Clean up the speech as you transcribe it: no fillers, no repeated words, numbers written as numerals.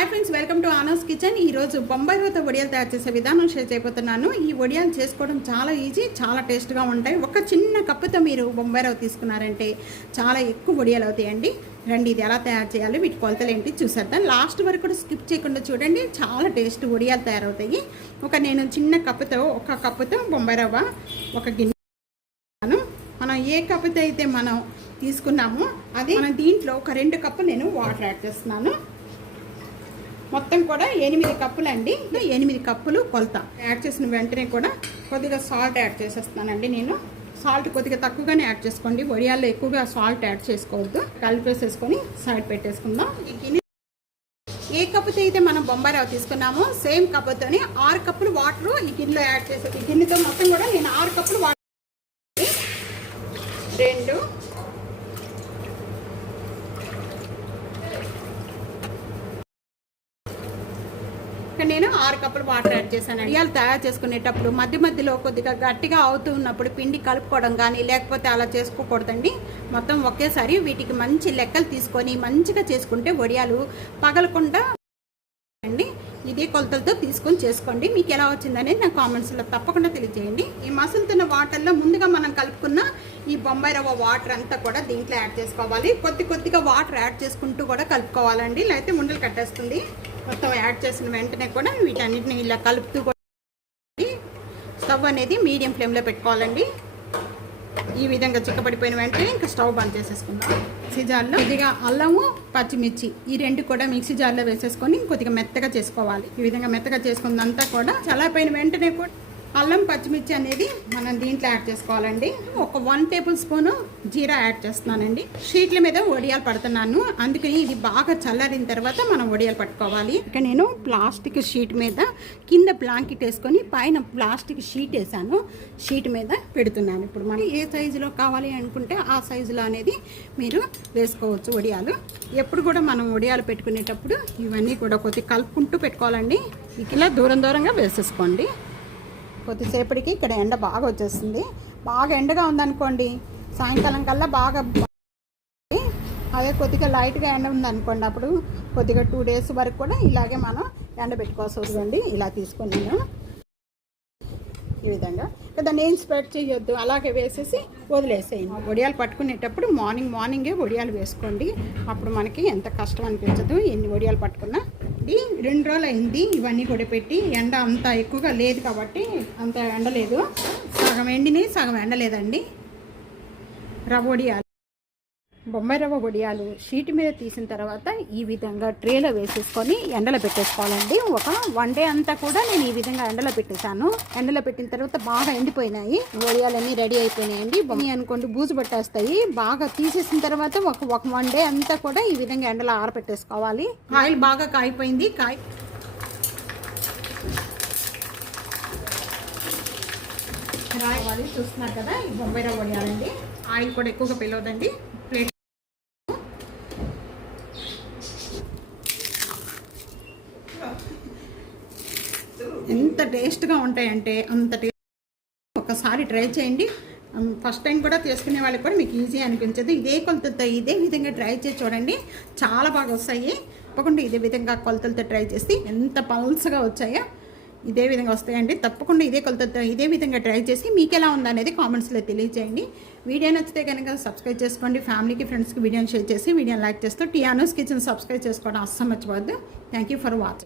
Hi friends, welcome to Anu's kitchen. ఈరోజు బొంబాయి రవ్వతో వడియాలు తయారు చేసే విధానం షేర్ చేయబోతున్నాను. ఈ వడియాలు చేసుకోవడం చాలా ఈజీ, చాలా టేస్ట్గా ఉంటాయి. ఒక చిన్న కప్పుతో మీరు బొంబాయి రవ్వ తీసుకున్నారంటే చాలా ఎక్కువ వడియాలు అవుతాయండి. రండి, ఇది ఎలా తయారు చేయాలి, వీటి కొలతలు ఏంటి చూసేద్దాం. లాస్ట్ వరకు కూడా స్కిప్ చేయకుండా చూడండి, చాలా టేస్ట్ వడియాలు తయారవుతాయి. నేను చిన్న కప్పుతో ఒక కప్పుతో బొంబాయి రవ్వ ఒక గిన్నె, మనం ఏ కప్పుతో అయితే మనం తీసుకున్నామో అది మనం దీంట్లో ఒక 2 కప్పులు నేను వాటర్ యాడ్ చేస్తున్నాను. మొత్తం కూడా 8 కప్పులు అండి. 8 కప్పులు కొలత యాడ్ చేసిన వెంటనే కూడా కొద్దిగా సాల్ట్ యాడ్ చేసేస్తానండి. నేను సాల్ట్ కొద్దిగా తక్కువగానే యాడ్ చేసుకోండి, వడియాల్లో ఎక్కువగా సాల్ట్ యాడ్ చేసుకోవద్దు. కలిపేసేసుకొని సైడ్ పెట్టేసుకుందాం. ఈ గిన్నె ఏ కప్పుతో అయితే మనం బొంబాయి రవ్వ తీసుకున్నామో సేమ్ కప్పుతోనే 6 కప్పులు వాటర్ ఈ గిన్నెలో యాడ్ చేసే. ఈ గిన్నెతో మొత్తం కూడా నేను 6 కప్పులు వాటర్, 2 నేను 6 కప్పులు వాటర్ యాడ్ చేశాను. వడియాలు తయారు చేసుకునేటప్పుడు మధ్య మధ్యలో కొద్దిగా గట్టిగా అవుతూ ఉన్నప్పుడు పిండి కలుపుకోవడం కానీ లేకపోతే అలా చేసుకోకూడదండి. మొత్తం ఒకేసారి వీటికి మంచి లెక్కలు తీసుకొని మంచిగా చేసుకుంటే వడియాలు పగలకుండా అండి. ఇదే కొలతలతో తీసుకొని చేసుకోండి. మీకు ఎలా వచ్చిందనేది నా కామెంట్స్లో తప్పకుండా తెలియజేయండి. ఈ మసులుతున్న వాటర్లో ముందుగా మనం కలుపుకున్న ఈ బొంబాయి రవ్వ వాటర్ అంతా కూడా దీంట్లో యాడ్ చేసుకోవాలి. కొద్దిగా వాటర్ యాడ్ చేసుకుంటూ కూడా కలుపుకోవాలండి, లేకపోతే ఉండలు కట్టేస్తుంది. మొత్తం యాడ్ చేసిన వెంటనే కూడా వీటన్నిటిని ఇలా కలుపుతూ కూడా స్టవ్ అనేది మీడియం ఫ్లేమ్లో పెట్టుకోవాలండి. ఈ విధంగా చిక్కబడిపోయిన వెంటనే ఇంకా స్టవ్ బంద్ చేసేసుకుందాం. మిక్సీ జార్లో కొద్దిగా అల్లము పచ్చిమిర్చి ఈ 2 కూడా మిక్సీ జార్లో వేసేసుకొని కొద్దిగా మెత్తగా చేసుకోవాలి. ఈ విధంగా మెత్తగా చేసుకున్నంతా కూడా చల్లారిపోయిన వెంటనే కూడా అల్లం పచ్చిమిర్చి అనేది మనం దీంట్లో యాడ్ చేసుకోవాలండి. ఒక 1 టేబుల్ స్పూను జీరా యాడ్ చేస్తున్నానండి. షీట్ల మీద వడియాలు పడుతున్నాను, అందుకని ఇది బాగా చల్లారిన తర్వాత మనం వడియాలు పట్టుకోవాలి. ఇక నేను ప్లాస్టిక్ షీట్ మీద కింద బ్లాంకెట్ వేసుకొని పైన ప్లాస్టిక్ షీట్ వేసాను. షీట్ మీద పెడుతున్నాను. ఇప్పుడు మనం ఏ సైజులో కావాలి అనుకుంటే ఆ సైజులో అనేది మీరు వేసుకోవచ్చు వడియాలు. ఎప్పుడు కూడా మనం వడియాలు పెట్టుకునేటప్పుడు ఇవన్నీ కూడా కొద్దిగా కలుపుకుంటూ పెట్టుకోవాలండి. ఇలా దూరంగా వేసేసుకోండి. కొద్దిసేపటికి ఇక్కడ ఎండ బాగా వచ్చేస్తుంది. బాగా ఎండగా ఉందనుకోండి, సాయంకాలం కల్లా బాగా, అదే కొద్దిగా లైట్గా ఎండ ఉందనుకోండి, అప్పుడు కొద్దిగా 2 డేస్ వరకు కూడా ఇలాగే మనం ఎండ పెట్టుకోవాల్సి వస్తుందండి. ఇలా తీసుకొని నేను ఈ విధంగా దాన్ని ఏం స్ప్రెడ్ చేయొద్దు, అలాగే వేసేసి వదిలేసేయండి. వడియాలు పట్టుకునేటప్పుడు మార్నింగే వడియాలు వేసుకోండి. అప్పుడు మనకి ఎంత కష్టం అనిపించదు. ఎన్ని వడియాలు పట్టుకున్నా. 2 రోజులు అయింది ఇవన్నీ కూడా పెట్టి. ఎండ అంత ఎక్కువగా లేదు కాబట్టి అంత ఎండలేదు. సగం ఎండిని సగం ఎండలేదండి. రవ్వ వడియాలు, బొంబాయి రవ్వ వడియాలు షీట్ మీద తీసిన తర్వాత ఈ విధంగా ట్రేలో వేసేసుకొని ఎండలో పెట్టేసుకోవాలండి. ఒక 1 డే అంతా కూడా నేను ఈ విధంగా ఎండలో పెట్టేశాను. ఎండలో పెట్టిన తర్వాత బాగా ఎండిపోయినాయి వడియాలన్నీ, రెడీ అయిపోయినాయండి. బొమ్మ అనుకోండి బూజు పట్టేస్తాయి. బాగా తీసేసిన తర్వాత ఒక 1 డే అంతా కూడా ఈ విధంగా ఎండలో ఆరబెట్టేసుకోవాలి. ఆయిల్ బాగా కాగిపోయింది. రావాలి చూస్తున్నారు కదా, ఈ బొంబాయి రవ్వ వడియాలండి. ఆయిల్ కూడా ఎక్కువగా పిలవదండి. ప్లేట్ ఎంత టేస్ట్గా ఉంటాయంటే అంత టేస్ట్. ఒకసారి ట్రై చేయండి. ఫస్ట్ టైం కూడా చేసుకునే వాళ్ళకి కూడా మీకు ఈజీ అనిపించదు. ఇదే కొలతలతో ఇదే విధంగా ట్రై చేసి చూడండి, చాలా బాగా వస్తాయి. తప్పకుండా ఇదే విధంగా కొలతలతో ట్రై చేసి ఎంత పల్స్గా వచ్చాయో ఇదే విధంగా వస్తాయండి. తప్పకుండా ఇదే కొలతలతో ఇదే విధంగా ట్రై చేసి మీకు ఎలా ఉందనేది కామెంట్స్లో తెలియజేయండి. వీడియో నచ్చితే కనుక సబ్స్క్రైబ్ చేసుకోండి. ఫ్యామిలీకి, ఫ్రెండ్స్కి వీడియోని షేర్ చేసి వీడియోని లైక్ చేస్తూ ఆనోస్ కిచెన్ సబ్స్క్రైబ్ చేసుకోవడం అస్సలు మర్చిపోవద్దు. Thank you for watching.